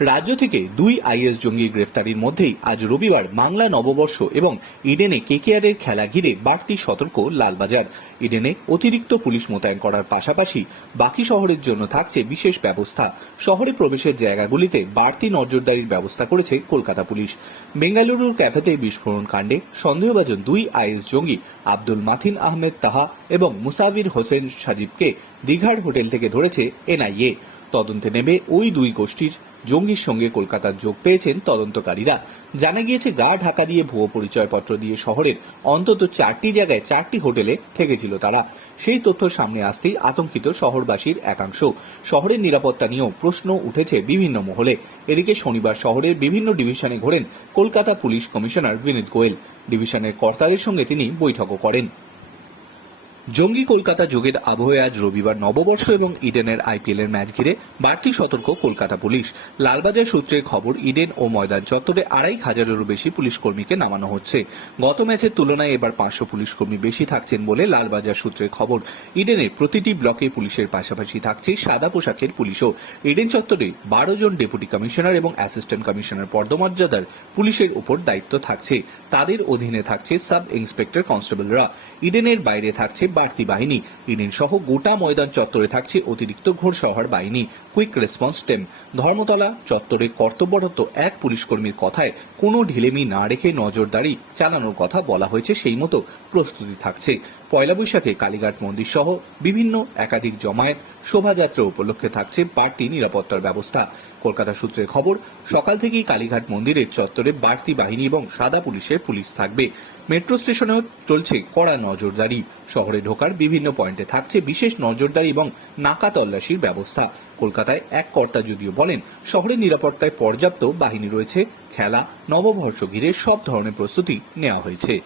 রাজ্য থেকে দুই আইএস জঙ্গি গ্রেফতারির মধ্যেই আজ রবিবার বাংলা নববর্ষ এবং ইডেনে কেকেআরের খেলা ঘিরে বাড়তি সতর্ক লালবাজার। ইডেনে অতিরিক্ত পুলিশ মোতায়েন করার পাশাপাশি বাকি শহরের জন্য থাকছে বিশেষ ব্যবস্থা। শহরে প্রবেশের জায়গাগুলিতে বাড়তি নজরদারির ব্যবস্থা করেছে কলকাতা পুলিশ। বেঙ্গালুরুর ক্যাফেতে বিস্ফোরণ কাণ্ডে সন্দেহভাজন দুই আইএস জঙ্গি আব্দুল মাথিন আহমেদ তাহা এবং মুসাবির হোসেন সাজিবকে দীঘার হোটেল থেকে ধরেছে এনআইএ। তদন্তে নেমে ওই দুই গোষ্ঠীর জঙ্গির সঙ্গে কলকাতার যোগ পেয়েছেন তদন্তকারীরা। জানা গিয়েছে, গা ঢাকা দিয়ে ভুয়ো পরিচয়পত্র দিয়ে শহরের অন্তত চারটি জায়গায় চারটি হোটেলে থেকেছিল তারা। সেই তথ্য সামনে আসতেই আতঙ্কিত শহরবাসীর একাংশ। শহরের নিরাপত্তা নিয়েও প্রশ্ন উঠেছে বিভিন্ন মহলে। এদিকে শনিবার শহরের বিভিন্ন ডিভিশনে ঘোরেন কলকাতা পুলিশ কমিশনার বিনীত গোয়েল। ডিভিশনের কর্তাদের সঙ্গে তিনি বৈঠকও করেন। জঙ্গি কলকাতা যোগের আবহে আজ রবিবার নববর্ষ এবং ইডেনের আইপিএল এর ম্যাচ ঘিরে বাড়তি সতর্ক কলকাতা পুলিশ। লালবাজার সূত্রের খবর, ইডেন ও ময়দান চত্বরে আড়াই হাজারেরও বেশি পুলিশ কর্মীকে নামানো হচ্ছে। গত ম্যাচের তুলনায় এবার পাঁচশো পুলিশ কর্মী বেশি থাকছেন বলে লালবাজার সূত্রের খবর। ইডেনের প্রতিটি ব্লকে পুলিশের পাশাপাশি থাকছে সাদা পোশাকের পুলিশও। ইডেন চত্বরে বারো জন ডেপুটি কমিশনার এবং অ্যাসিস্ট্যান্ট কমিশনার পদমর্যাদার পুলিশের উপর দায়িত্ব থাকছে। তাদের অধীনে থাকছে সাব ইন্সপেক্টর কনস্টেবলরা। ইডেনের বাইরে থাকছে বাড়তি বাহিনী। ইডেন সহ গোটা ময়দান চত্বরে থাকছে অতিরিক্ত ঘোড়সহার বাহিনী। কুইক রেসপন্স টিম ধর্মতলা চত্বরে কর্তব্যরত এক পুলিশকর্মীর কথায় কোনো ঢিলেমি না রেখে নজরদারি চালানোর কথা বলা হয়েছে সেই মতো প্রস্তুতি থাকছে। পয়লা বৈশাখে কালীঘাট মন্দির সহ বিভিন্ন একাধিক জমায়েত শোভাযাত্রা উপলক্ষে থাকছে বাড়তি নিরাপত্তার ব্যবস্থা। কলকাতা সূত্রের খবর, সকাল থেকেই কালীঘাট মন্দিরের চত্বরে বাড়তি বাহিনী এবং সাদা পুলিশের পুলিশ থাকবে। মেট্রো স্টেশনেও চলছে কড়া নজরদারি। শহরে ঢোকার বিভিন্ন পয়েন্টে থাকছে বিশেষ নজরদারি এবং নাকা তল্লাশির ব্যবস্থা। কলকাতায় এক কর্তা যদিও বলেন শহরের নিরাপত্তায় পর্যাপ্ত বাহিনী রয়েছে, খেলা, নববর্ষ ঘিরে সব ধরনের প্রস্তুতি নেওয়া হয়েছে।